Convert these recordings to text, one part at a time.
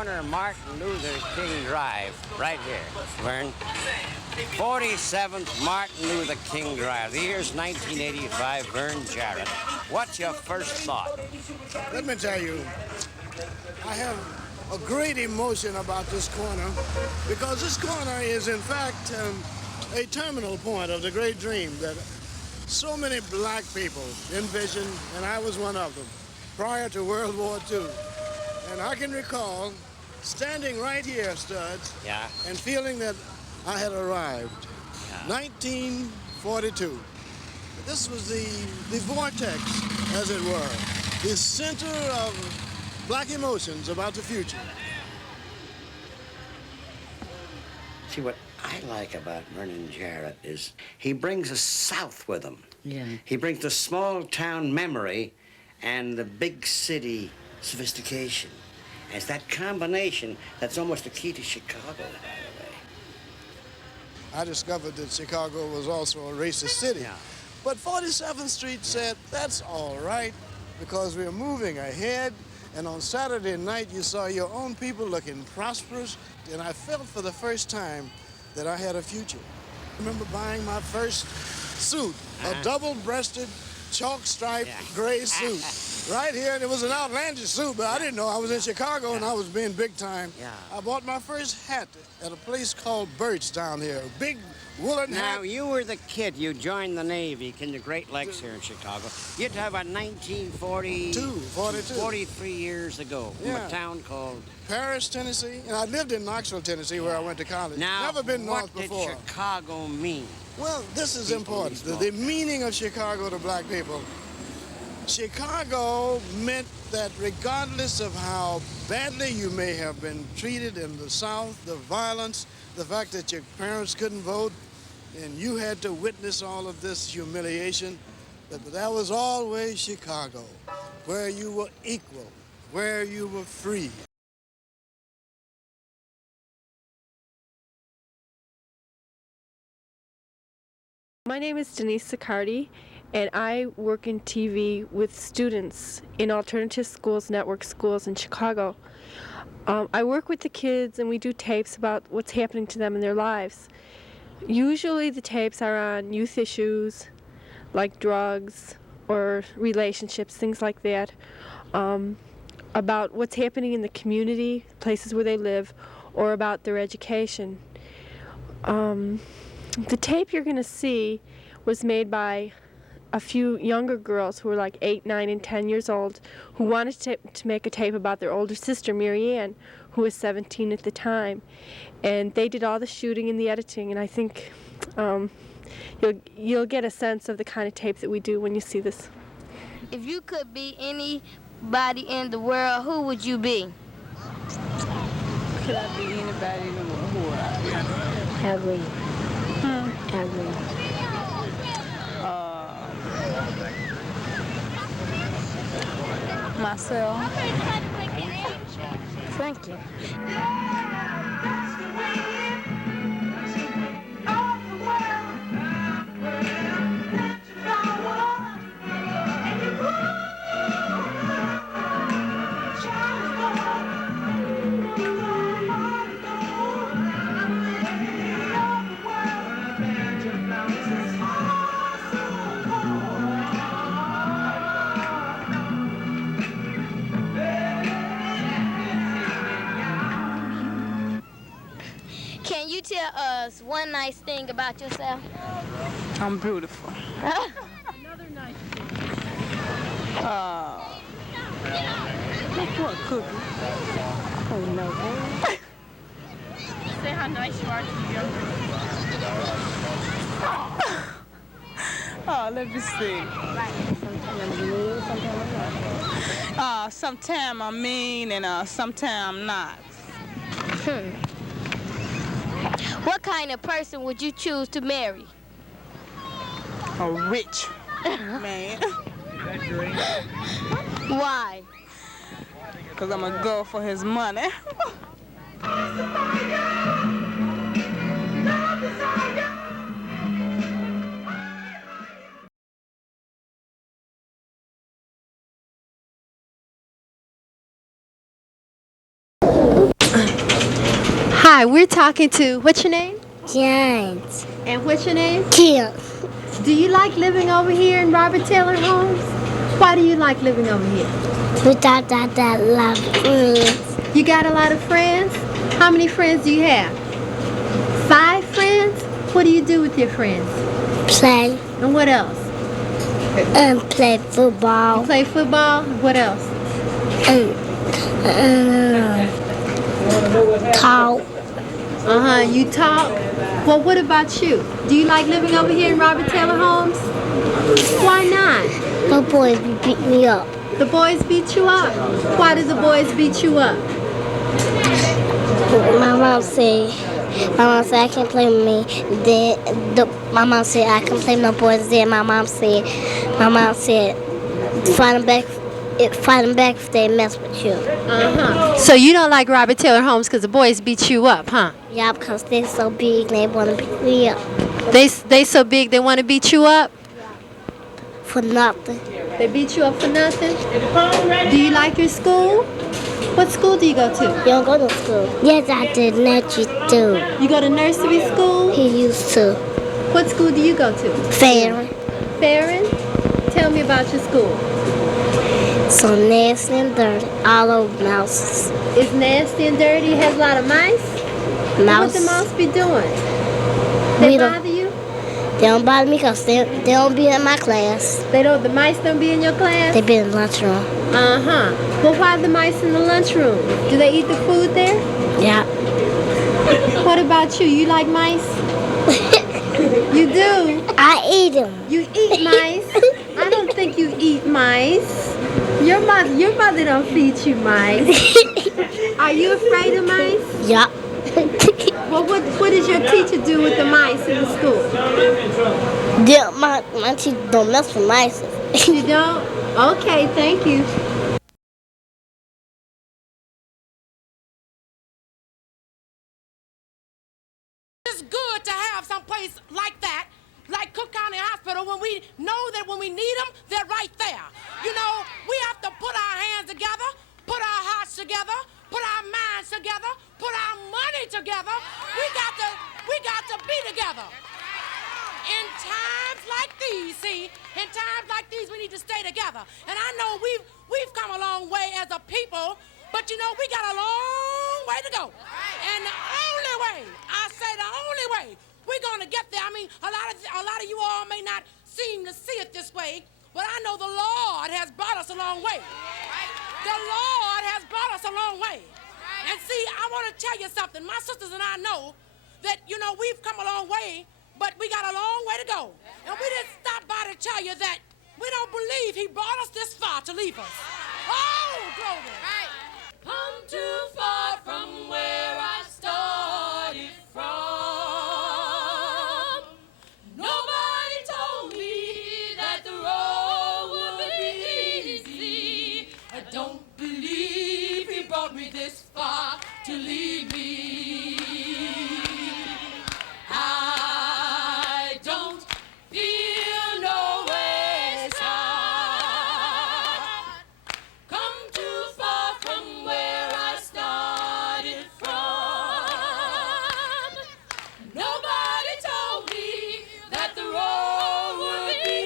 corner of Martin Luther King Drive, right here, Vern. 47th Martin Luther King Drive. The year's 1985, Vern Jarrett. What's your first thought? Let me tell you, I have a great emotion about this corner because this corner is, in fact, a terminal point of the great dream that so many black people envisioned, and I was one of them, prior to World War II. And I can recall standing right here, Studs, and feeling that I had arrived. 1942. This was the vortex, as it were, the center of black emotions about the future. See, what I like about Vernon Jarrett is he brings us south with him. Yeah. He brings the small town memory and the big city sophistication. And it's that combination that's almost the key to Chicago, by the way. I discovered that Chicago was also a racist city. Yeah. But 47th Street said, that's all right, because we're moving ahead. And on Saturday night, you saw your own people looking prosperous. And I felt for the first time that I had a future. I remember buying my first suit, a double-breasted, chalk-striped gray suit. Right here, and it was an outlandish suit, but I didn't know I was in Chicago and I was being big time. I bought my first hat at a place called Birch down here, a big woolen hat. Now, you were the kid. You joined the Navy in the Great Lakes here in Chicago. You're talking about 1942. 43 years ago, from a town called Paris, Tennessee, and I lived in Knoxville, Tennessee, where I went to college. Now, never been north before. What did Chicago mean? Well, this is important. The meaning of Chicago to black people. Chicago meant that regardless of how badly you may have been treated in the South, the violence, the fact that your parents couldn't vote, and you had to witness all of this humiliation, that was always Chicago, where you were equal, where you were free. My name is Denise Sicardi, and I work in TV with students in alternative schools, network schools in Chicago. I work with the kids and we do tapes about what's happening to them in their lives. Usually the tapes are on youth issues like drugs or relationships, things like that, about what's happening in the community, places where they live, or about their education. The tape you're going to see was made by a few younger girls who were like 8, 9, and 10 years old who wanted to make a tape about their older sister, Mary Ann, who was 17 at the time. And they did all the shooting and the editing, and I think you'll get a sense of the kind of tape that we do when you see this. If you could be anybody in the world, who would you be? Could I be anybody in the world? Who would I be? Ugly. Ugly. Myself. Thank you. Can you tell us one nice thing about yourself? I'm beautiful. Another nice thing. What cookie? Oh no. Say how nice you are to the younger. Oh, let me see. Sometimes I'm mean and sometimes I'm not. What kind of person would you choose to marry? A rich man. Why? Because I'm a girl for his money. Hi, we're talking to, what's your name? Giants. And what's your name? Kim. Do you like living over here in Robert Taylor Homes? Why do you like living over here? Without that love friends. You got a lot of friends? How many friends do you have? 5 friends? What do you do with your friends? Play. And what else? And play football. You play football? What else? Talk. You talk? Well, what about you? Do you like living over here in Robert Taylor Homes? Why not? The boys beat me up. The boys beat you up? Why do the boys beat you up? My mom said I can't play with me. Then my mom said I can play with no boys. Then my mom said fight them back if they mess with you. So you don't like Robert Taylor Homes because the boys beat you up, huh? Yeah, because they're so big and they want to beat me up. They so big they want to beat you up? For nothing. They beat you up for nothing? Do you like your school? What school do you go to? You don't go to school. Yes, I did. Nursery too. You go to nursery school? He used to. What school do you go to? Fair. Farron? Tell me about your school. So nasty and dirty. All over mouses. It's nasty and dirty. It has a lot of mice? Mouse. What the mouse be doing? We They don't- bother you? They don't bother me because they don't be in my class. The mice don't be in your class? They be in the lunchroom. Well, why are the mice in the lunchroom? Do they eat the food there? Yeah. What about you? You like mice? You do? I eat them. You eat mice? I don't think you eat mice. Your mother don't feed you mice. Are you afraid of mice? Yeah. Well, what does your teacher do with the mice in the school? My teacher don't mess with mice. You don't? Okay, thank you. It's good to have some place like that, like Cook County Hospital, when we know that when we need them, they're right there. You know, we have to put our hands together, put our hearts together, put our minds together, put our money together. We got to be together. In times like these, we need to stay together. And I know we've come a long way as a people, but you know, we got a long way to go. And the only way we're gonna get there. I mean, a lot of you all may not seem to see it this way, but I know the Lord has brought us a long way. The Lord has brought us a long way. And see, I want to tell you something. My sisters and I know that, you know, we've come a long way, but we got a long way to go. And we didn't stop by to tell you that we don't believe he brought us this far to leave us. Oh, glory. Come too far from where I started from. Nobody told me that the road would be easy. I don't believe he brought me this far to leave me. I don't feel no way start. Come too far from where I started from. Nobody told me that the road would be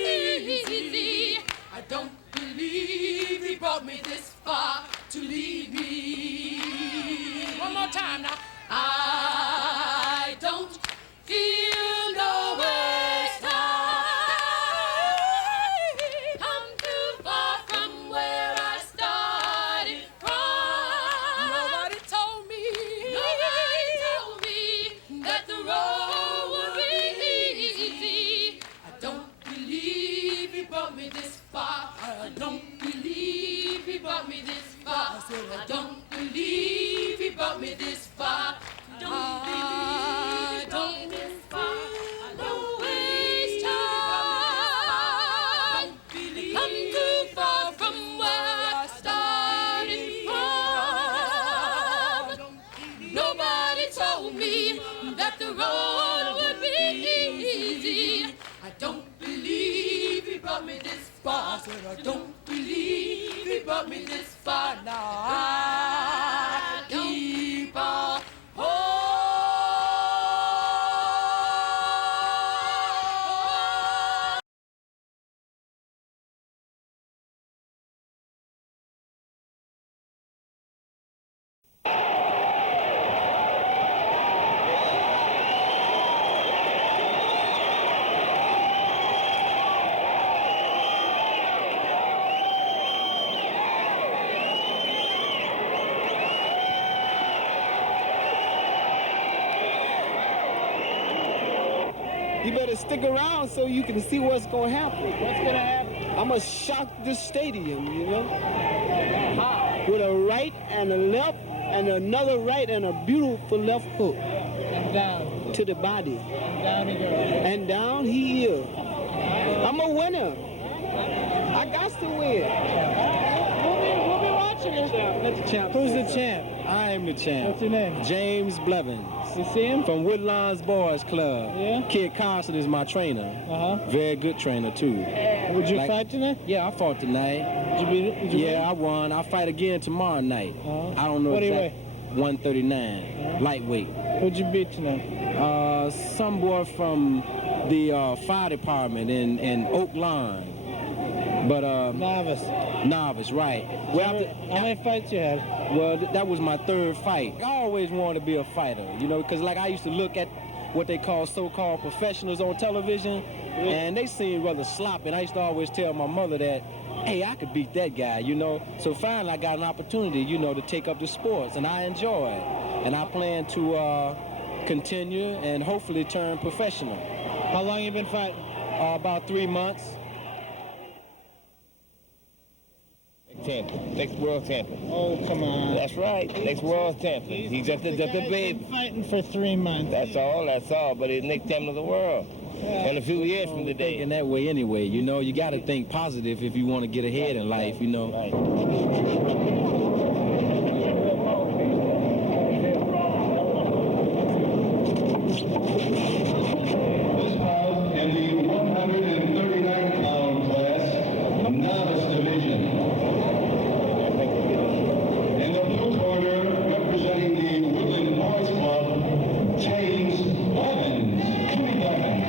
easy. I don't believe he brought me this far to leave me. One more time now. I don't feel no way start. Come too far from where I started from. Nobody told me that the road would be easy. I don't believe he brought me this far. I don't believe he brought me this far. I don't believe he brought me this far. I don't believe he brought me this far. I don't waste time. Come too far from where I started from. Nobody told me that the road would be easy. I don't believe he brought me this far. I said I don't believe he brought me this far. Now I keep on holding. stick around so you can see what's gonna happen. What's gonna happen? I'm gonna shock this stadium, you know? How? With a right and a left and another right and a beautiful left hook. And down. To the body. And down he goes. And down he is. I'm a winner. I got to win. We'll be watching it. Let the champ. Who's the champ? I am the champ. What's your name? James Blevins. You see him? From Woodlands Boys Club. Yeah? Kid Carson is my trainer. Uh-huh. Very good trainer, too. Would you fight tonight? Yeah, I fought tonight. Did you win? I won. I'll fight again tomorrow night. Uh-huh. I don't know what do you exactly. weigh? 139, lightweight. Who'd you beat tonight? Some boy from the fire department in Oak Lawn. But Novice, right. Well, how many fights you had? Well, that was my third fight. I always wanted to be a fighter, you know, because like I used to look at what they call so-called professionals on television, and they seemed rather sloppy. And I used to always tell my mother that, hey, I could beat that guy, you know. So finally I got an opportunity, you know, to take up the sports, and I enjoy it. And I plan to continue and hopefully turn professional. How long you been fighting? About 3 months. Next world champion. Oh, come on. That's right. Next world champion. He's just a baby. Been fighting for 3 months. That's all. But he's next champion of the world. In a few years from today. Thinking that way anyway, you know. You got to think positive if you want to get ahead in life, you know. Right. This bout in the 139-pound class, novice division. In the blue corner, representing the Woodland Boys Club, James Blevins. Jimmy Blevins.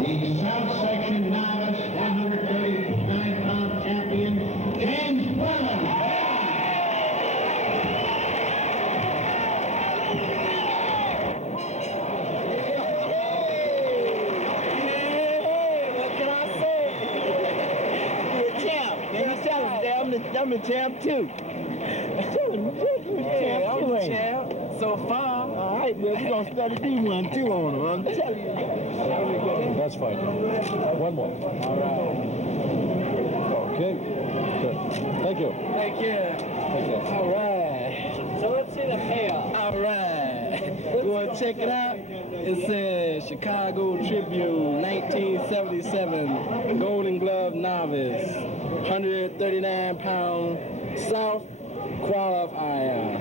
The South Section novice 139-pound champion, James Blevins. What can I say? You're a champ. Man, you tell him I'm the champ too. Tell him you're a champ. I'm the champ. So far. All right, well, we're going to start a D1-2 on him. I'm telling you. That's fine. One more. All right. Okay. Good. Thank you. Thank you. Thank you. All right. So let's see the payoff. All right. You want to check it out? It says Chicago Tribune, 1977, Golden Glove Novice, 139-pound South qualifier.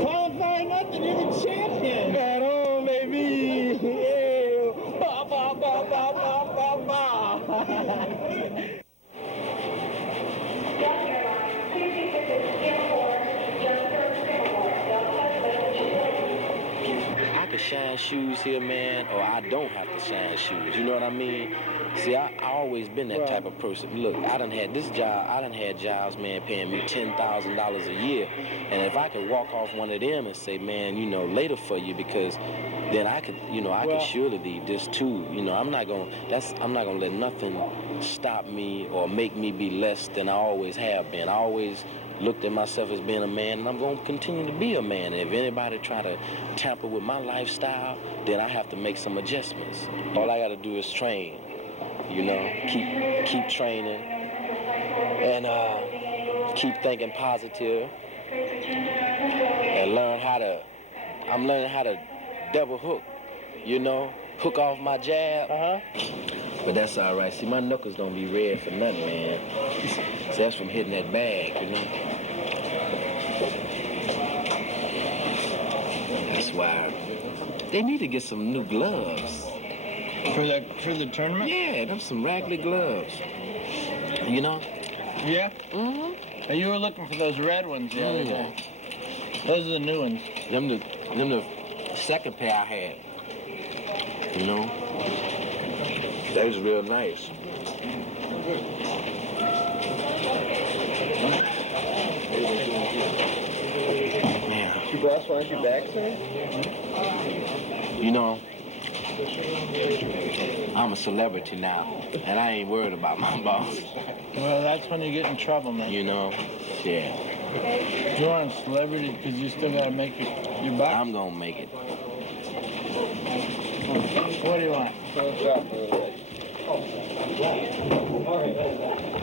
Qualifying nothing, you're the champion. Right on, baby. Yeah. Ba, ba, ba, ba, ba, ba, ba. I could shine shoes here, man, or I don't have to shine shoes. You know what I mean? See, I always been that type of person. Look, I done had this job. I done had jobs, man, paying me $10,000 a year. And if I could walk off one of them and say, man, you know, later for you, because then I could, you know, I could surely leave this too. You know, I'm not gonna let nothing stop me or make me be less than I always have been. I always looked at myself as being a man, and I'm going to continue to be a man. And if anybody try to tamper with my lifestyle, then I have to make some adjustments. All I got to do is train, you know, keep training, and keep thinking positive, and I'm learning how to double hook, you know, hook off my jab. But that's all right. See, my knuckles don't be red for nothing, man. So that's from hitting that bag, you know. That's why they need to get some new gloves. For the tournament? Yeah, them some Ragley gloves. You know? Yeah? Mm-hmm. You were looking for those red ones the other day. Those are the new ones. Them the second pair I had. You know? That was real nice. Man. Your boss wants you back, sir? You know, I'm a celebrity now, and I ain't worried about my boss. Well, that's when you get in trouble, man. You know, yeah. You aren't a celebrity because you still gotta make your buck. I'm gonna make it. What do you want?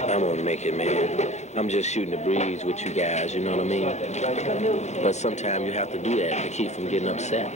I'm gonna make it, man. I'm just shooting the breeze with you guys, you know what I mean? But sometimes you have to do that to keep from getting upset.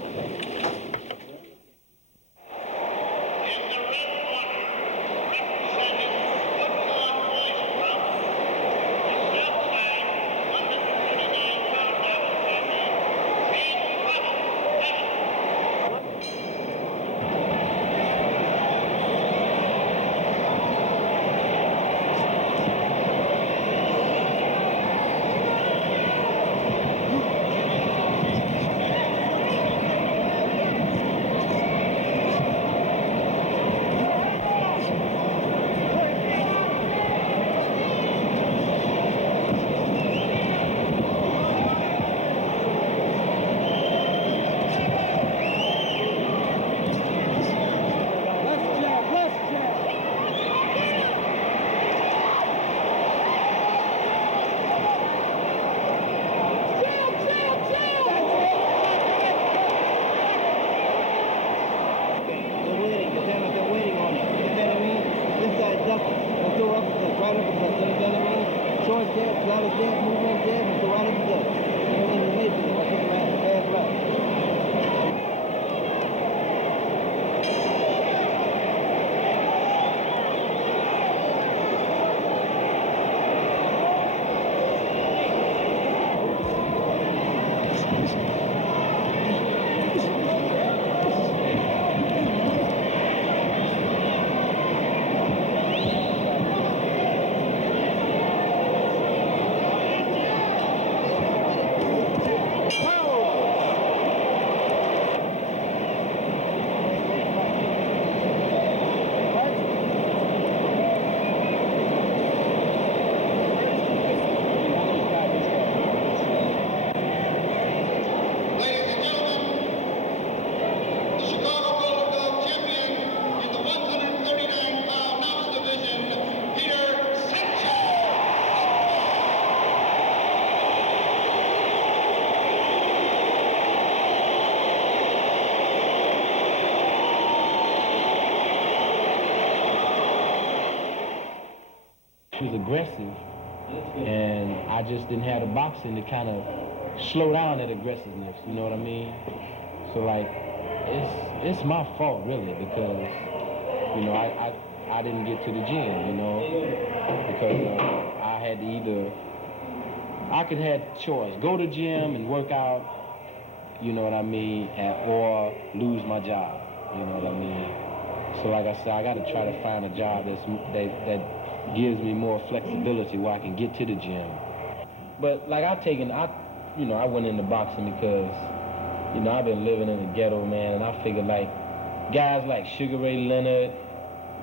He was aggressive, and I just didn't have the boxing to kind of slow down that aggressiveness, you know what I mean? So like, it's my fault really, because, you know, I didn't get to the gym, you know, because I had to either, I could have choice, go to gym and work out, you know what I mean, or lose my job, you know what I mean? So like I said, I got to try to find a job that gives me more flexibility where I can get to the gym. But like I went into boxing because, you know, I've been living in the ghetto, man, and I figured like guys like Sugar Ray Leonard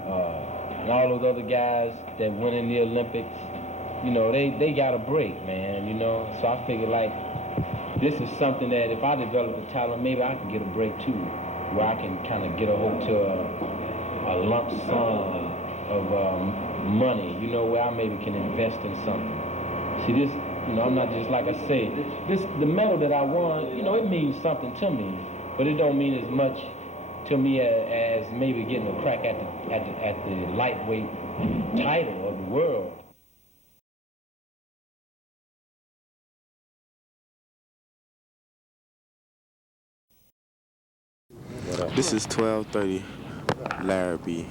and all those other guys that went in the Olympics, you know, they got a break, man, you know. So I figured like this is something that if I develop the talent, maybe I can get a break too, where I can kind of get a hold to a lump sum of money, you know, where I maybe can invest in something. See, this, you know, I'm not just, like I say, the medal that I won, you know, it means something to me, but it don't mean as much to me as maybe getting a crack at the lightweight title of the world. This is 1230 Larrabee,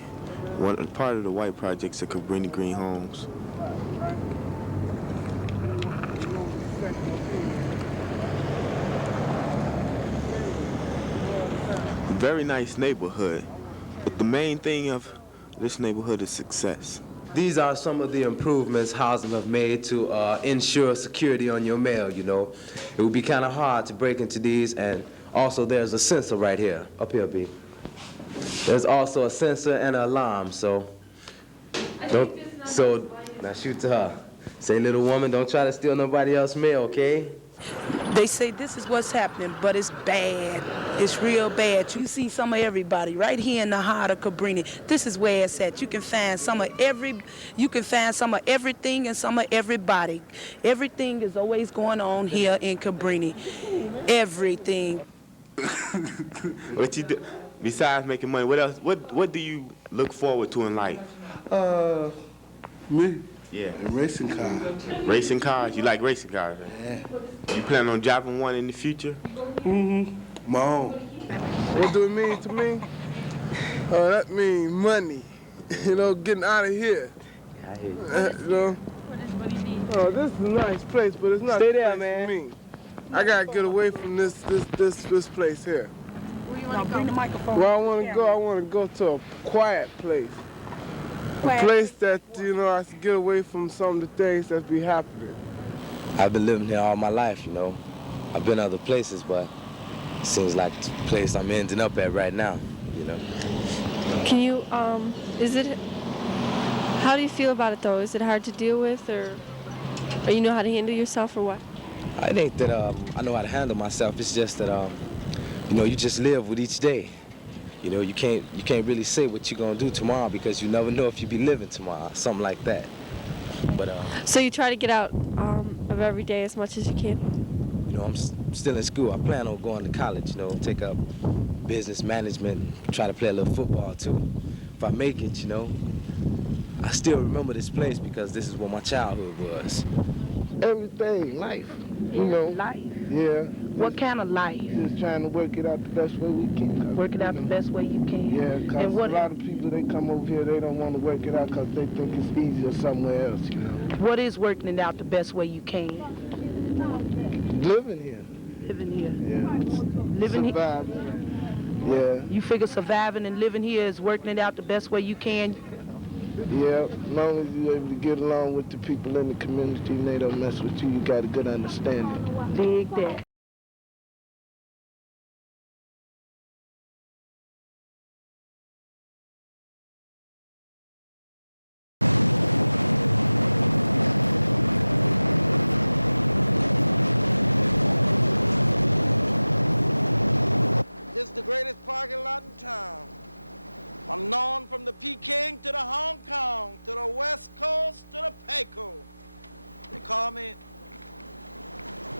one part of the white projects at Cabrini Green Homes. Very nice neighborhood, but the main thing of this neighborhood is success. These are some of the improvements housing have made to ensure security on your mail, you know. It would be kind of hard to break into these, and also there's a sensor right here, up here, B. There's also a sensor and an alarm, so now shoot to her. Say, little woman, don't try to steal nobody else's mail, okay? They say this is what's happening, but it's bad. It's real bad. You see some of everybody right here in the heart of Cabrini. This is where it's at. You can find some of everything and some of everybody. Everything is always going on here in Cabrini. Everything. What you do besides making money? What else? What do you look forward to in life? Me? Yeah. Racing cars. Racing cars? You like racing cars? Yeah. You plan on driving one in the future? Mm-hmm. My own. What do it mean to me? Oh, that means money. You know, getting out of here. I hear you. You know? Oh, this is a nice place, but it's not. Stay there, man. For me. I gotta get away from this place here. Where you want to bring the microphone? Where I want to go to a quiet place. A place that, you know, I can get away from some of the things that be happening. I've been living here all my life, you know. I've been other places, but it seems like the place I'm ending up at right now, you know. Can you, how do you feel about it though? Is it hard to deal with, or you know how to handle yourself, or what? I think that I know how to handle myself. It's just that, you know, you just live with each day. You know, you can't really say what you're gonna do tomorrow because you never know if you'll be living tomorrow, something like that. But so you try to get out of every day as much as you can. You know, I'm still in school. I plan on going to college. You know, take up business management, try to play a little football too. If I make it, you know, I still remember this place because this is where my childhood was. Everything, life, you know. Life? Yeah. What kind of life? Just trying to work it out the best way we can. Work it out the best way you can? Yeah, because a lot of people, they come over here, they don't want to work it out because they think it's easier somewhere else, you know. What is working it out the best way you can? Living here. Living here? Yeah. Living here? Surviving. Yeah. You figure surviving and living here is working it out the best way you can? Yeah, as long as you're able to get along with the people in the community and they don't mess with you, you got a good understanding. Dig that. This is the greatest parking lot in town. I'm known from the Peking to the Hong Kong, to the West Coast, to the Paco. They call me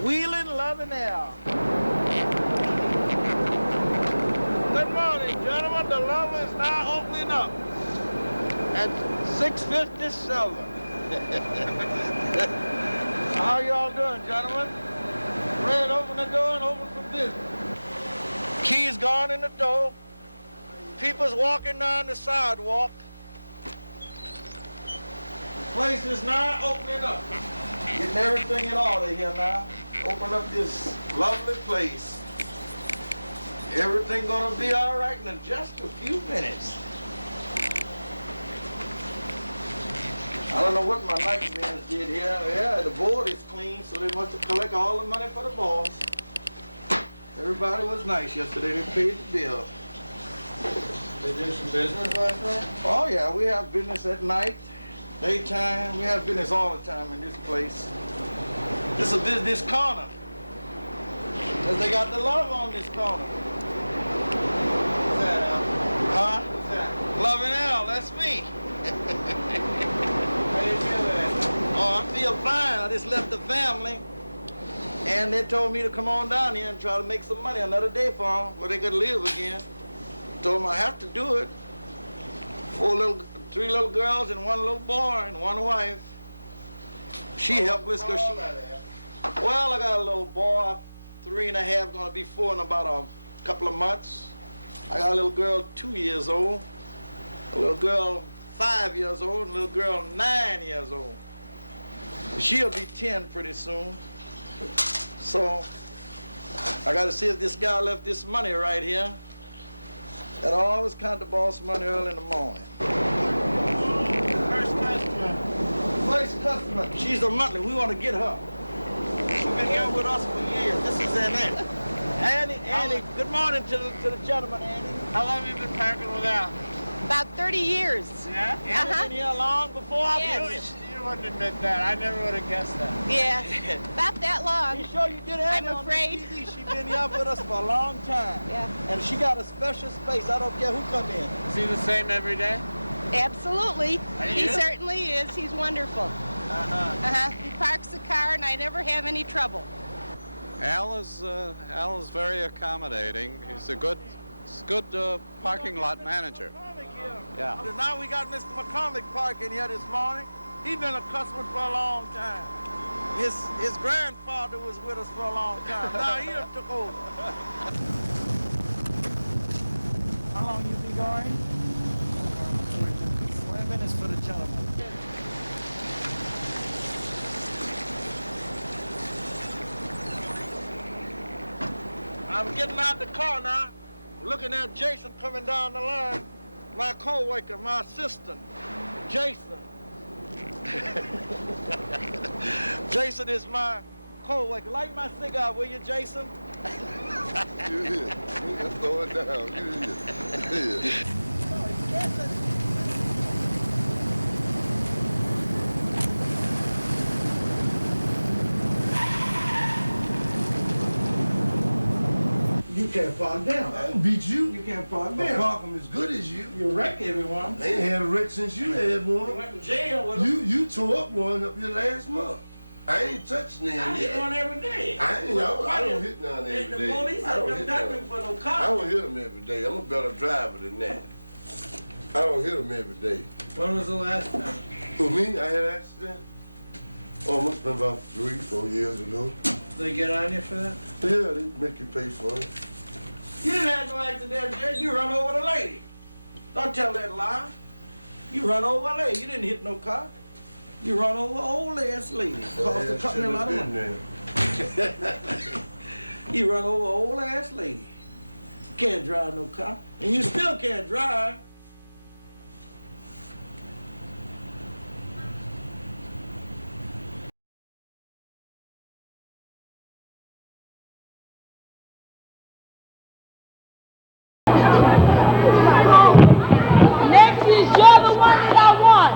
Wheeling Loving Air. Good morning, gentlemen. The love is now opening up at 657. How y'all doing, gentlemen? Red, open the door and open for business. Keys gone in the door. People's walking down the sidewalk. The place is now opening up. Getting everything in order here now. Open up this lovely place. Everything gonna be all right in just a few minutes. I don't know what my light men did here. Yeah, the board is clean, so they must have collected all the money for the boss. Everybody was nice yesterday. They paid the bill. They did some business last night? Oh, yeah. We have business at night, daytime. We have business all the time in this place. This is a business corner. Because they got the love on this corner. What's that, Al? Huh? What's that? Love and Al, that's me. How you feel today? Oh, I feel fine. I just left the family. And they told me to come on down here and try to make some money another day for them, where they could live again. Told them I have to do it. 3 little girls and 1 little boy and 1 wife. She helpless because she... Well, I got a little boy, 3 and a half, gonna be 4 in about a couple of months. I got a little girl 2 years old, a little girl 5 years old, and a little girl 9 years old. She'll be 10 pretty soon. So I gotta see if this guy left this money right here. And I always count the boss money early in the morning. First customer. First customer. She's a monthly. We want to get her. She's been here with us for years. This is Annette. Annie, good morning to the gentleman, Annie. How long have you been parking with Al? About 30 years. Yeah? Annie's been here long before I Yes. You wouldn't admit that. I never would have guessed that. Yeah, about that long. You sure you did have I'm afraid. TV? She been here with us for a long time. Yeah. And she got a special space. I don't care who come in. Is he the same every day? Absolutely. He Yeah? certainly is. He's wonderful. He parks the car and I never have any trouble. Al is very accommodating. He's a good parking lot manager. Yeah. Now we got Mr. McCormick parking here this morning. He's been a customer for a long time. His grandfather was with us for a long time. Now he done took over. How long you be going? 20 minutes for the gentleman. I'm getting out the car now, looking at Jason coming down the line. My co-worker, my assistant, Jason. Jason is my co-worker. Light my cigar, will you, Jason? You here. Let's throw it down. You here. You can't park down. I can beat you. You can't park I down. park them as good as you. You wrecked everyone. They ain't had a wreck since you had one. You went to jail with them. You tore up one up here last month. I ain't touched none I hit yet. one every day. I don't hit none every The day. police I ain't don't come hit ducking none. for no I car. don't hit them every day. I'm a better driver than that. I don't hit them every day. When was the last time? For me, I had an accident. Oh, must have been about 3-4 years ago. They get on you for that? Yeah, they make you pay for it. You didn't have no accident, Jay. You run over the lady. Don't tell that lie. You run over a lady. You didn't hit no car. You run over an old ass lady. Cost the company a lot of money. You run over an old ass lady. Can't drive no car. And you still can't drive. Next is you're the one that I want.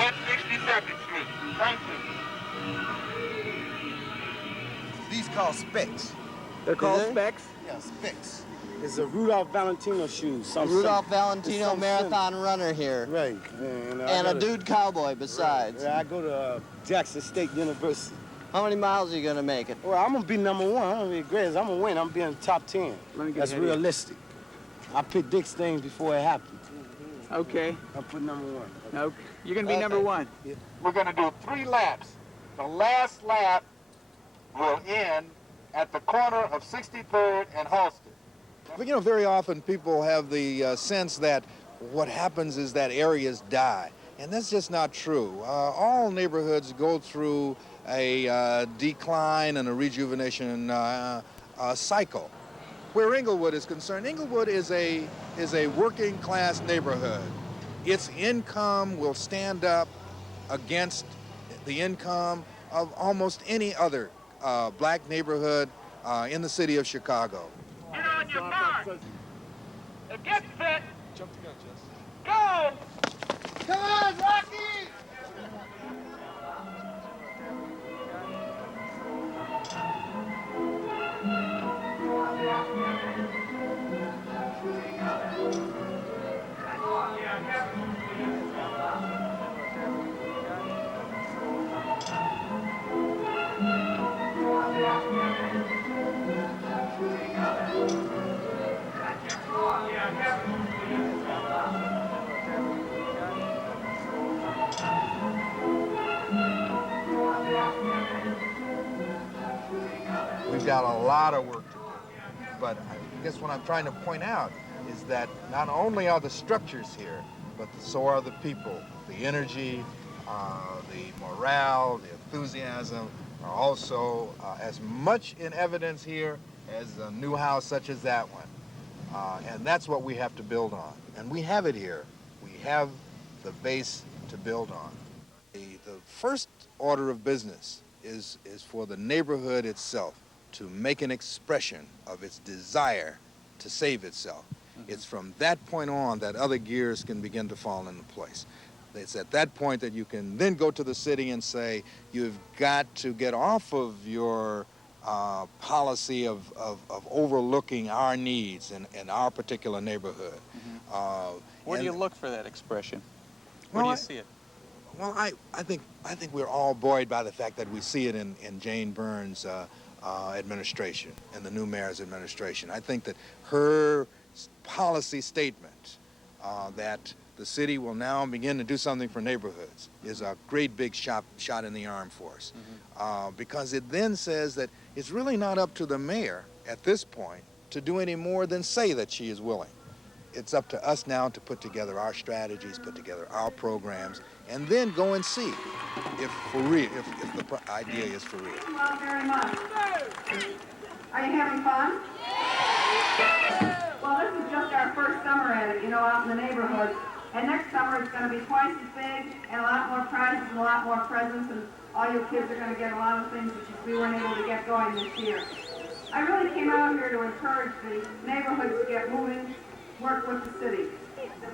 at 62nd Street. Thank you. These called specs. They're called specs? Yeah, specs. It's a Rudolph Valentino shoes. Rudolph Valentino marathon runner here. Right. And a dude cowboy besides. Right. I go to Jackson State University. How many miles are you going to make it? Well, I'm going to be number one. I'm going to be great. I'm going to win. I'm going to be in the top 10. That's realistic. I predict things before it happens. Okay. I'll put number one. No, you're going to be number one. Yeah. We're going to do 3 laps. The last lap will end at the corner of 63rd and Halsted. But you know, very often people have the sense that what happens is that areas die. And that's just not true. All neighborhoods go through a decline and a rejuvenation cycle. Where Inglewood is concerned, Inglewood is a working class neighborhood. Its income will stand up against the income of almost any other black neighborhood in the city of Chicago. Get on your mark. Get set. Jump the gun, Jess. Go! Come on, Rocky! We've got a lot of work to do. But I guess what I'm trying to point out is that not only are the structures here, but so are the people. The energy, the morale, the enthusiasm are also as much in evidence here as a new house such as that one. And that's what we have to build on. And we have it here. We have the base to build on. The first order of business is for the neighborhood itself to make an expression of its desire to save itself. It's from that point on that other gears can begin to fall into place. It's at that point that you can then go to the city and say, you've got to get off of your policy of overlooking our needs in our particular neighborhood. Where do you look for that expression? Well, Where do you see it? Well, I think we're all buoyed by the fact that we see it in Jane Burns' administration and the new mayor's administration. I think that her policy statement that the city will now begin to do something for neighborhoods is a great big shot in the arm for us. Because it then says that it's really not up to the mayor at this point to do any more than say that she is willing. It's up to us now to put together our strategies, put together our programs, and then go and see if for real, if the idea is for real. Thank you all very much. Are you having fun? Well, this is just our first summer at it, out in the neighborhood. And next summer it's going to be twice as big and a lot more prizes and a lot more presents, and all you kids are going to get a lot of things that we weren't able to get going this year. I really came out here to encourage the neighborhoods to get moving, work with the city.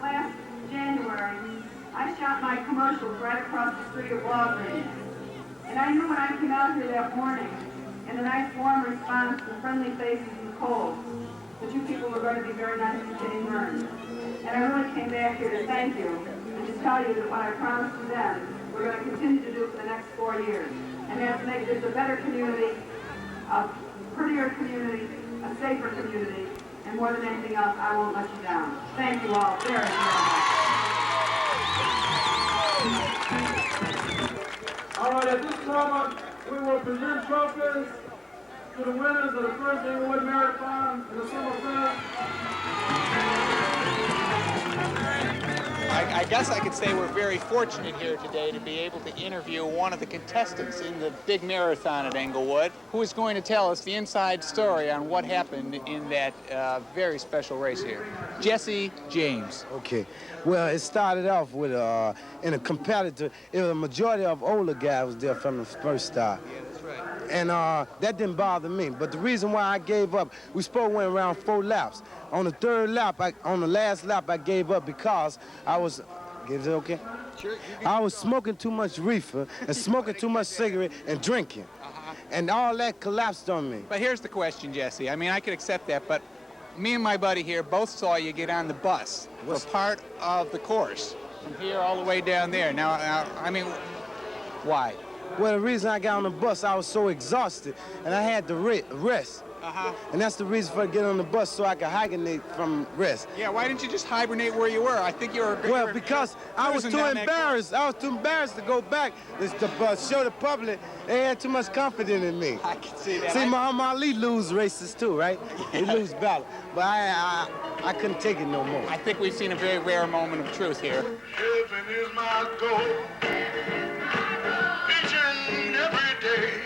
Last January, I shot my commercials right across the street of Walgreens. And I knew when I came out here that morning, and the nice warm response, the friendly faces and cold, that you people were going to be very nice to Jane Burns. And I really came back here to thank you and to tell you that what I promised you then, we're going to continue to do for the next 4 years. And that's to make this a better community, a prettier community, a safer community, and more than anything else, I won't let you down. Thank you all very, very much. All right, at this moment, we will present trophies to the winners of the first Inglewood Marathon in the summer fair. I guess I could say we're very fortunate here today to be able to interview one of the contestants in the big marathon at Inglewood, who is going to tell us the inside story on what happened in that very special race here. Jesse James. Okay. Well, it started off with in a competitor. It was a majority of older guys was there from the first start. Yeah, that's right. And that didn't bother me. But the reason why I gave up, we supposed to went around 4 laps. On the third lap, on the last lap, I gave up because I was Is it okay? Sure. I was smoking too much reefer and smoking too much cigarette and drinking. And all that collapsed on me. But here's the question, Jesse. I mean, I could accept that, but me and my buddy here both saw you get on the bus for part of the course, from here all the way down there. Now, I mean, why? Well, the reason I got on the bus, I was so exhausted, and I had to rest. And that's the reason for getting on the bus, so I could hibernate from rest. Yeah, why didn't you just hibernate where you were? I think you were... Well, because I was too embarrassed. I was too embarrassed to go back to show the public they had too much confidence in me. I can see that. See, Muhammad Ali lose races too, right? He lose battle. But I couldn't take it no more. I think we've seen a very rare moment of truth here. Heaven is my goal. Each and every day.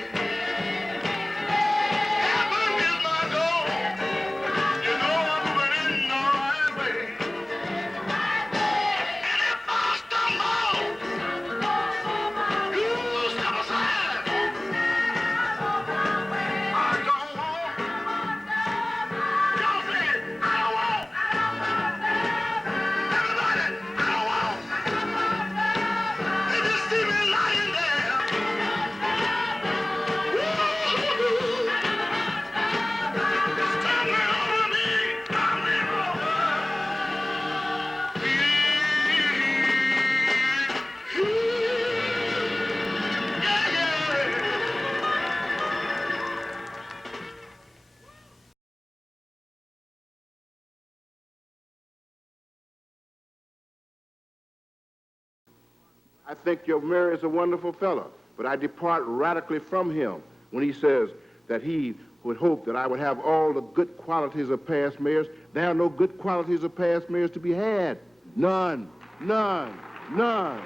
I think your mayor is a wonderful fellow, but I depart radically from him when he says that he would hope that I would have all the good qualities of past mayors. There are no good qualities of past mayors to be had. None, none, none,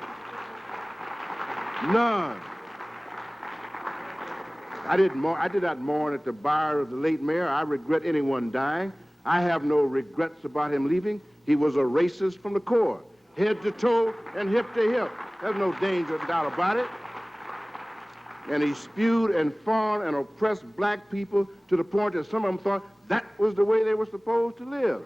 none. I did not mourn at the bier of the late mayor. I regret anyone dying. I have no regrets about him leaving. He was a racist from the core, head to toe and hip to hip. There's no danger, doubt about it. And he spewed and fawned and oppressed black people to the point that some of them thought that was the way they were supposed to live.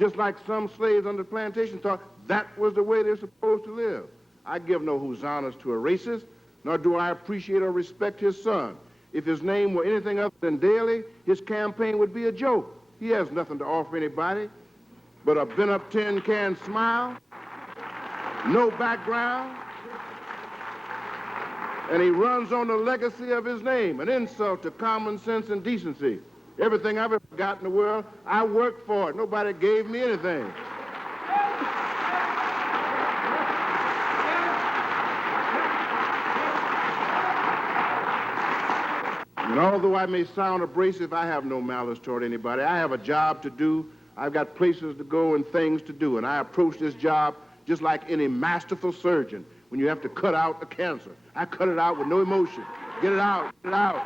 Just like some slaves on the plantation thought that was the way they were supposed to live. I give no hosannas to a racist, nor do I appreciate or respect his son. If his name were anything other than Daley, his campaign would be a joke. He has nothing to offer anybody but a bent-up tin-can smile, no background, and he runs on the legacy of his name, an insult to common sense and decency. Everything I've ever got in the world, I worked for it. Nobody gave me anything. And although I may sound abrasive, I have no malice toward anybody. I have a job to do. I've got places to go and things to do, and I approach this job just like any masterful surgeon when you have to cut out a cancer. I cut it out with no emotion. Get it out, get it out.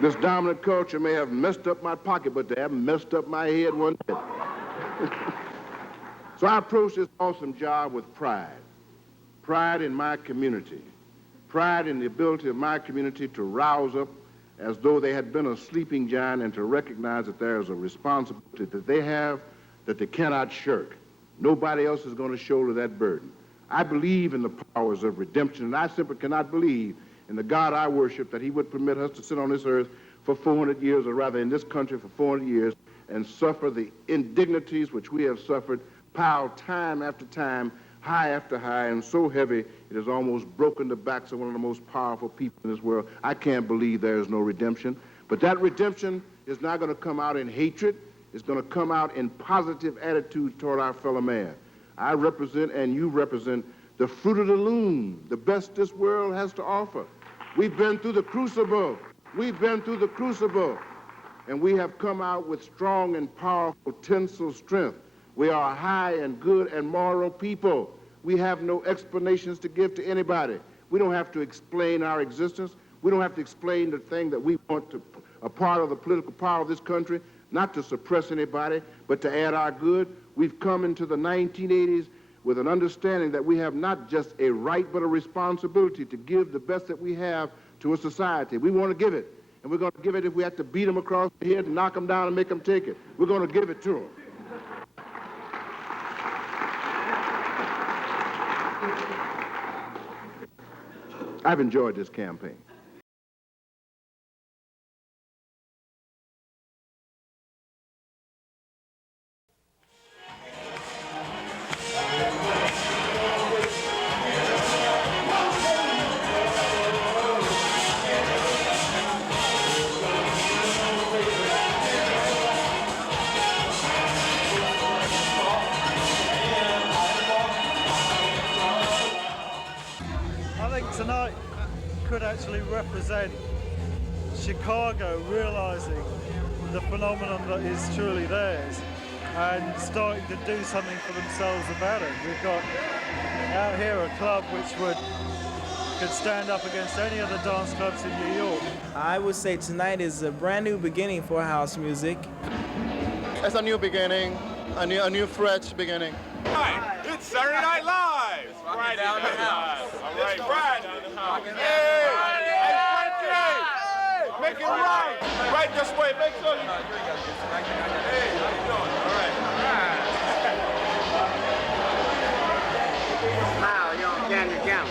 This dominant culture may have messed up my pocket, but they haven't messed up my head one bit. So I approach this awesome job with pride. Pride in my community. Pride in the ability of my community to rouse up as though they had been a sleeping giant and to recognize that there is a responsibility that they have that they cannot shirk. Nobody else is going to shoulder that burden. I believe in the powers of redemption, and I simply cannot believe in the God I worship that he would permit us to sit on this earth for 400 years, or rather in this country for 400 years, and suffer the indignities which we have suffered, piled time after time, high after high, and so heavy it has almost broken the backs of one of the most powerful people in this world. I can't believe there is no redemption. But that redemption is not going to come out in hatred. It's going to come out in positive attitudes toward our fellow man. I represent and you represent the fruit of the loom, the best this world has to offer. We've been through the crucible. We've been through the crucible. And we have come out with strong and powerful tensile strength. We are a high and good and moral people. We have no explanations to give to anybody. We don't have to explain our existence. We don't have to explain the thing that we want to, a part of the political power of this country, not to suppress anybody, but to add our good. We've come into the 1980s with an understanding that we have not just a right, but a responsibility to give the best that we have to a society. We want to give it. And we're going to give it if we have to beat them across the head and knock them down and make them take it. We're going to give it to them. I've enjoyed this campaign. I think tonight could actually represent Chicago realizing the phenomenon that is truly theirs and starting to do something for themselves about it. We've got out here a club which could stand up against any of the dance clubs in New York. I would say tonight is a brand new beginning for house music. It's a new beginning, a new fresh beginning. Hi, it's Saturday Night Live. It's Friday Night Live. All right, Friday. Hey, Frankie, make it right. Right this way. Make sure you. Hey, how you doing? All right. Smile, you're on Candid County.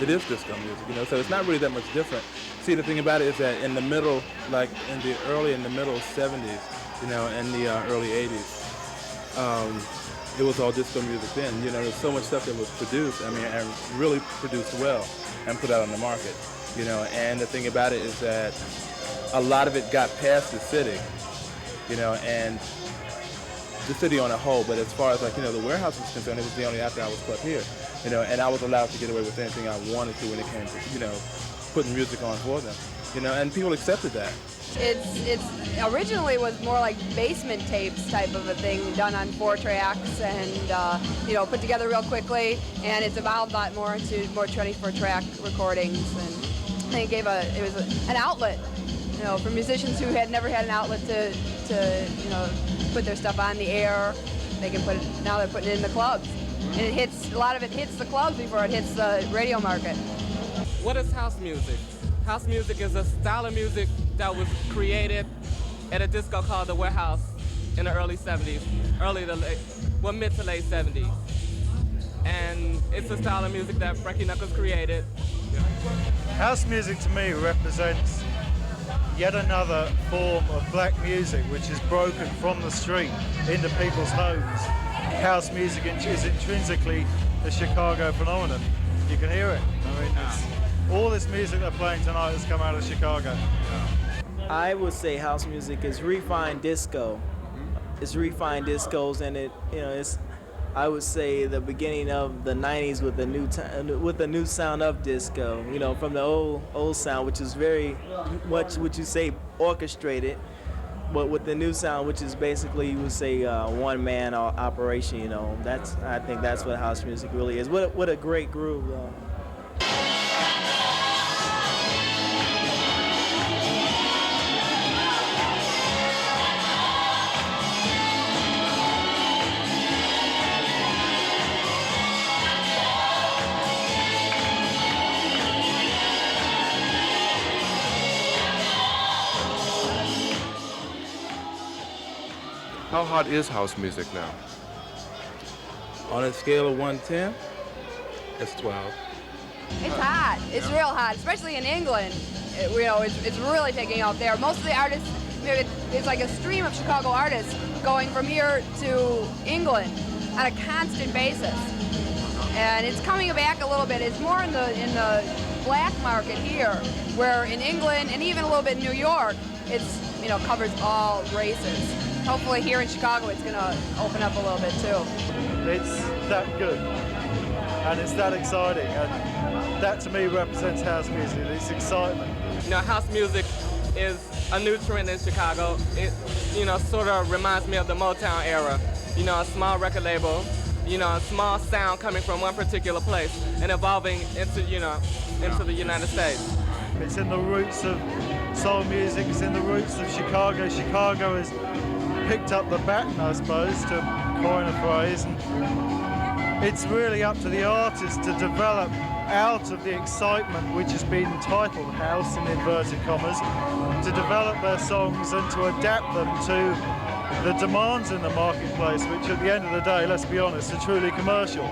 It is disco music, so it's not really that much different. See, the thing about it is that in the middle, like in the middle 70s, and the early 80s, it was all disco music then. There's so much stuff that was produced, and really produced well and put out on the market, and the thing about it is that a lot of it got past the city, and the city on a whole, but as far as the warehouse was concerned, it was the only after-hours club here, and I was allowed to get away with anything I wanted to when it came to, putting music on for them, and people accepted that. It's originally was more like basement tapes type of a thing done on 4 tracks and put together real quickly, and it's evolved a lot more into more 24-track recordings, and I think it was an outlet, for musicians who had never had an outlet to put their stuff on the air. They can put it, now they're putting it in the clubs, and a lot of it hits the clubs before it hits the radio market. What is house music? House music is a style of music that was created at a disco called the Warehouse in the early 70s, mid to late 70s. And it's a style of music that Frankie Knuckles created. House music to me represents yet another form of black music which is broken from the street into people's homes. House music is intrinsically a Chicago phenomenon. You can hear it. All this music they're playing tonight has come out of Chicago. I would say house music is refined disco. It's refined discos, and it's, I would say, the beginning of the 90s with the new sound of disco. From the old sound, which is very much, would you say, orchestrated, but with the new sound, which is basically, you would say, one-man operation. I think that's what house music really is. What a great groove, though. How hot is house music now? On a scale of 1 to 10, it's 12. It's hot. It's real hot, especially in England. It's really taking off there. Most of the artists, it's like a stream of Chicago artists going from here to England on a constant basis. And it's coming back a little bit. It's more in the black market here, where in England and even a little bit in New York, it's, you know, covers all races. Hopefully here in Chicago it's going to open up a little bit too. It's that good and it's that exciting, and that to me represents house music. It's excitement. You know, house music is a new trend in Chicago. It, you know, sort of reminds me of the Motown era. You know, a small record label, you know, a small sound coming from one particular place and evolving into, you know, into the United States. It's in the roots of soul music, it's in the roots of Chicago. Chicago has picked up the baton, I suppose, to coin a phrase, and it's really up to the artist to develop out of the excitement which has been titled house in inverted commas, to develop their songs and to adapt them to the demands in the marketplace, which at the end of the day, let's be honest, are truly commercial.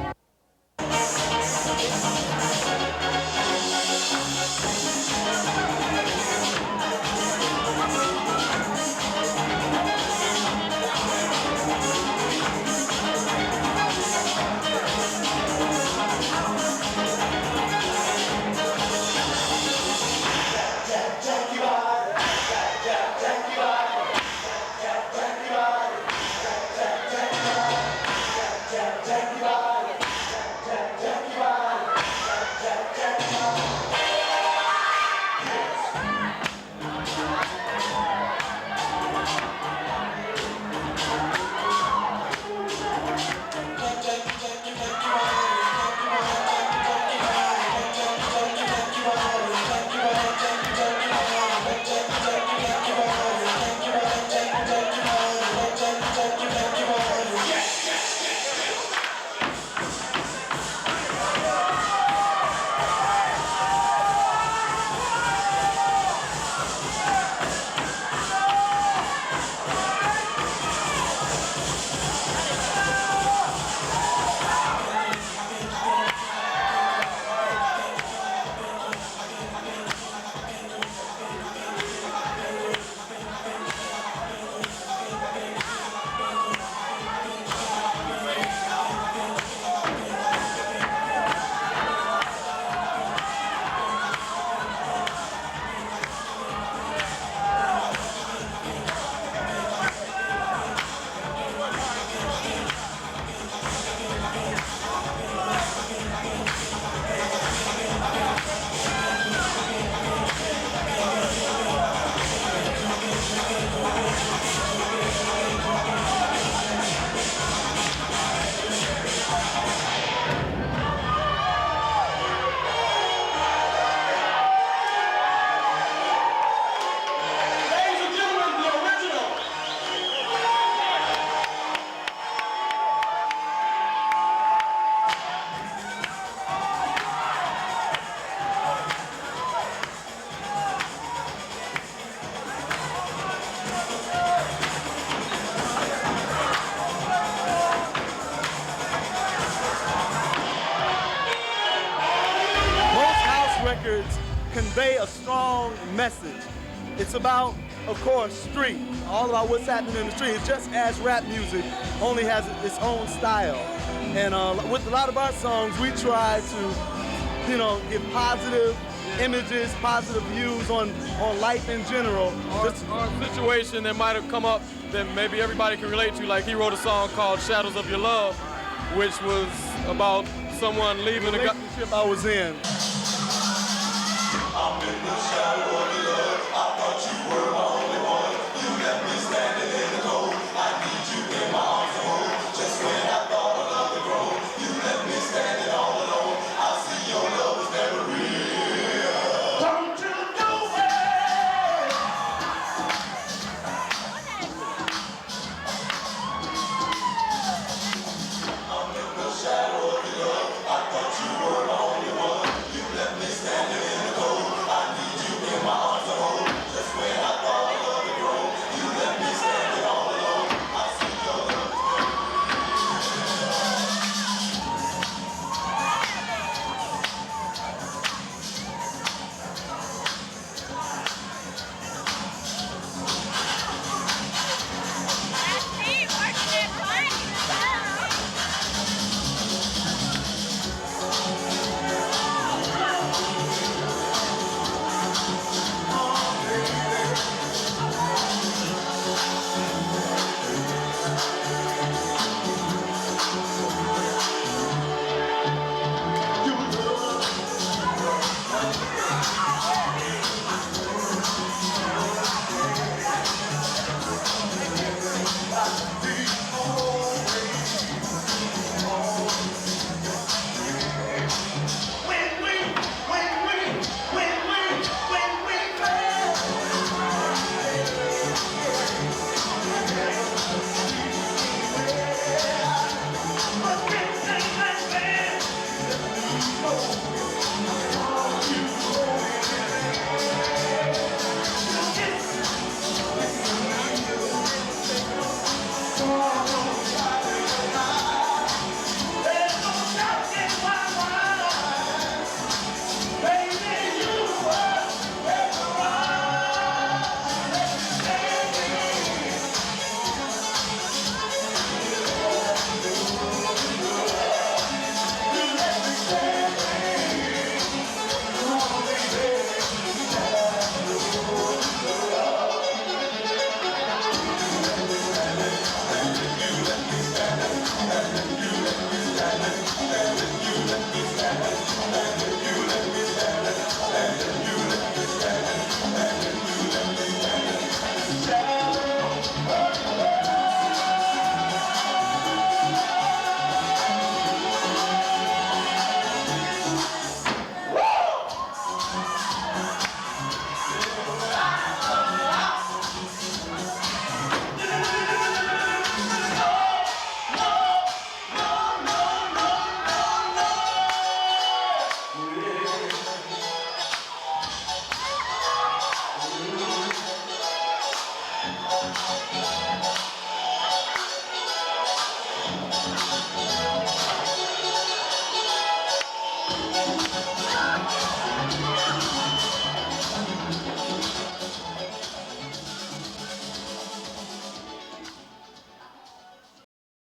Records convey a strong message. It's about, of course, street, all about what's happening in the street. It's just as rap music only has its own style. And with a lot of our songs, we try to, you know, give positive images, positive views on life in general. Or a situation that might have come up that maybe everybody can relate to. Like he wrote a song called Shadows of Your Love, which was about someone leaving the relationship I was in. I'm in the shadow of